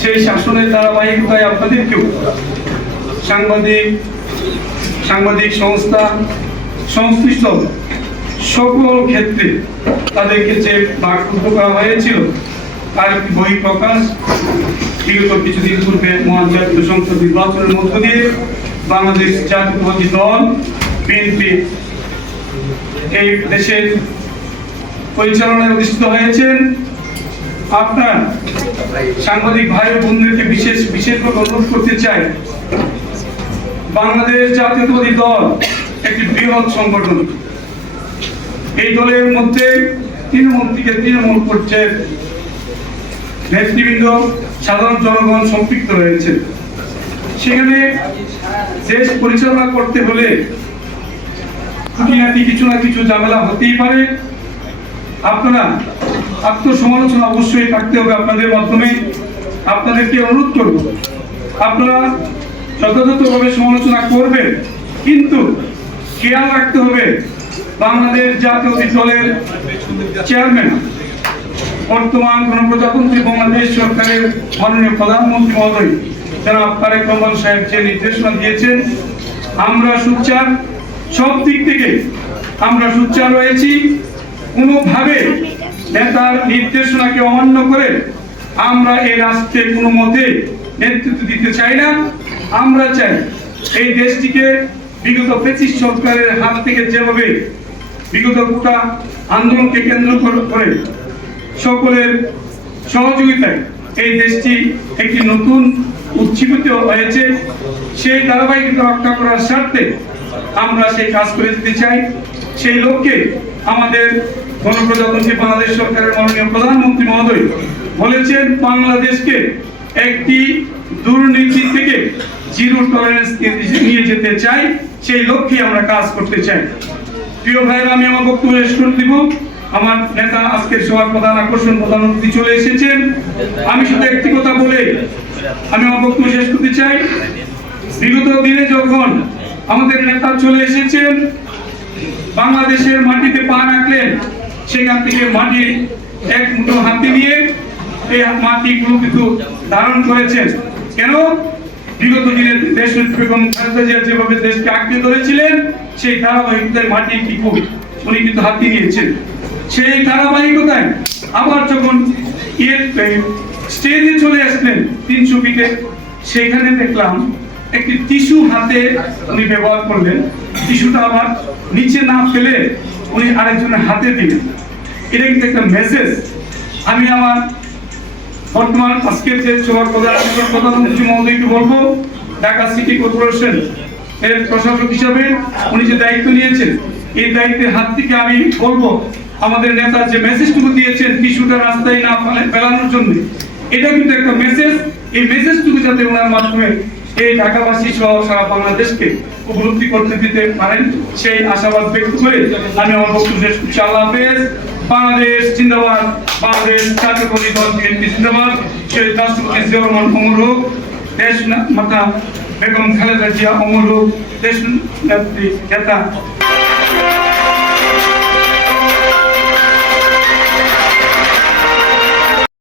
সেই শাসনের ধারাবাহিকতায় আপনাদেরকেও সাংবাদিক সংস্থা সংশ্লিষ্ট সকল ক্ষেত্রে তাদেরকে যে বাকরুদ্ধ করা হয়েছিল তার একটি বই প্রকাশ বিগত কিছুদিন পূর্বে মহান জাতীয় সংসদ নির্বাচনের মধ্য দিয়ে বাংলাদেশ জাতীয়তাবাদী দল বিএনপি এই দেশের পরিচালনায় অধিষ্ঠিত হয়েছেন। আপনার সাংবাদিক ভাই ও বোনদেরকে বিশেষভাবে অনুরোধ করতে চাই, বাংলাদেশ জাতীয়তাবাদী দল একটি বৃহৎ সংগঠন। এই দলের মধ্যে তৃণমূল থেকে তৃণমূল পর্যায়ের নেতৃবৃন্দ, সাধারণ জনগণ সম্পৃক্ত রয়েছে। সেখানে দেশ পরিচালনা করতে হলে খুঁটিনাটি কিছু না কিছু ঝামেলা হতেই পারে। আপনারা আত্মসমালোচনা অবশ্যই থাকতে হবে আপনাদের মাধ্যমে। আপনাদেরকে অনুরোধ করব, আপনারা যথাযথভাবে সমালোচনা করবেন, কিন্তু খেয়াল রাখতে হবে বাংলাদেশ জাতীয়তাবাদী দলের চেয়ারম্যান, বর্তমান গণপ্রজাতন্ত্রী বাংলাদেশ সরকারের মাননীয় প্রধানমন্ত্রী মহোদয় জনাব তারেক রহমান সাহেব যে নির্দেশনা দিয়েছেন, আমরা সোচ্চার, সব দিক থেকে আমরা সোচ্চার রয়েছি। কোনোভাবে নেতার নির্দেশনাকে অমান্য করে আমরা এই রাষ্ট্রে কোনো মতে নেতৃত্ব দিতে চাই না। আমরা চাই এই দেশটিকে বিগত ফ্যাসিস্ট সরকারের হাত থেকে যেভাবে বিগত গোটা আন্দোলনকে কেন্দ্র করে সকলের সহযোগিতায় এই দেশটি একটি নতুন উজ্জীবিত হয়েছে, সেই ধারাবাহিকতা রক্ষা করার স্বার্থে আমরা সেই কাজ করে যেতে চাই। সেই লক্ষ্যে আমাদের গণপ্রজাতন্ত্রী বাংলাদেশ সরকারের মাননীয় প্রধানমন্ত্রী মহোদয় বলেছেন, বাংলাদেশকে একটি দুর্নীতি থেকে জিরো টলারেন্স নিয়ে যেতে চাই। সেই লক্ষ্যে আমরা কাজ করতে চাই। প্রিয় ভাইরা, আমি আমার বক্তব্য শেষ করে দিব। আমার নেতা আজকের সভার প্রধান আকর্ষণ, প্রধান অতিথি চলে এসেছেন। আমি শুধু একটি কথা বলে আমি আমার বক্তব্য শেষ করতে চাই। বিগত দিনে যখন আমাদের নেতা চলে এসেছেন, বাংলাদেশের মাটিতে পা রাখলেন, সেখান থেকে মাটির এক মুঠো হাতে নিয়ে এই মাটিগুলো কিন্তু ধারণ করেছেন। কেন? বিগত দিনে দেশ বেগম খালেদা জিয়া যেভাবে দেশকে আঁকড়ে ধরেছিলেন, সেই ধারাবাহিকতায় মাটির টিকু উনি কিন্তু হাতে নিয়েছেন। সেই ধারাবাহিকতায় আবার যখন স্টেজে চলে আসলেন 300 ফিটে, সেখানে দেখলাম একটি টিস্যু হাতে উনি ব্যবহার করলেন। টিস্যুটা আবার নিচে না ফেলে উনি আরেকজনের হাতে দিলেন। এটা কিন্তু একটা মেসেজ। আমি আমার বর্তমান আজকের যে সভার প্রধানমন্ত্রী মহোদয়কে বলবো, ঢাকা সিটি কর্পোরেশন এর প্রশাসক হিসাবে উনি যে দায়িত্ব নিয়েছেন, এই দায়িত্বের হাত থেকে আমি বলবো, আমাদের নেতা যে মেসেজটুকু দিয়েছেন টিস্যুটা রাস্তায় না ফেলানোর জন্য, এটা কিন্তু একটা মেসেজ। এই মেসেজটুকু যাতে ওনার মাধ্যমে এই ঢাকাবাসী সহ সারা বাংলাদেশকে উপলব্ধি করতে দিতে পারেন, সেই আশাবাদ ব্যক্ত করে আমি আমার বক্তব্য শেষ করছি। আল্লাহ হাফেজ। বাংলাদেশ জিন্দাবাদ, বাংলাদেশ জাতীয়তাবাদী দল বিএনপি জিন্দাবাদ। শহীদ রাষ্ট্রপতি জিয়াউর রহমান অমর হোক, দেশ মাতা বেগম খালেদা জিয়া অমর হোক, দেশ নেত্রী নেতা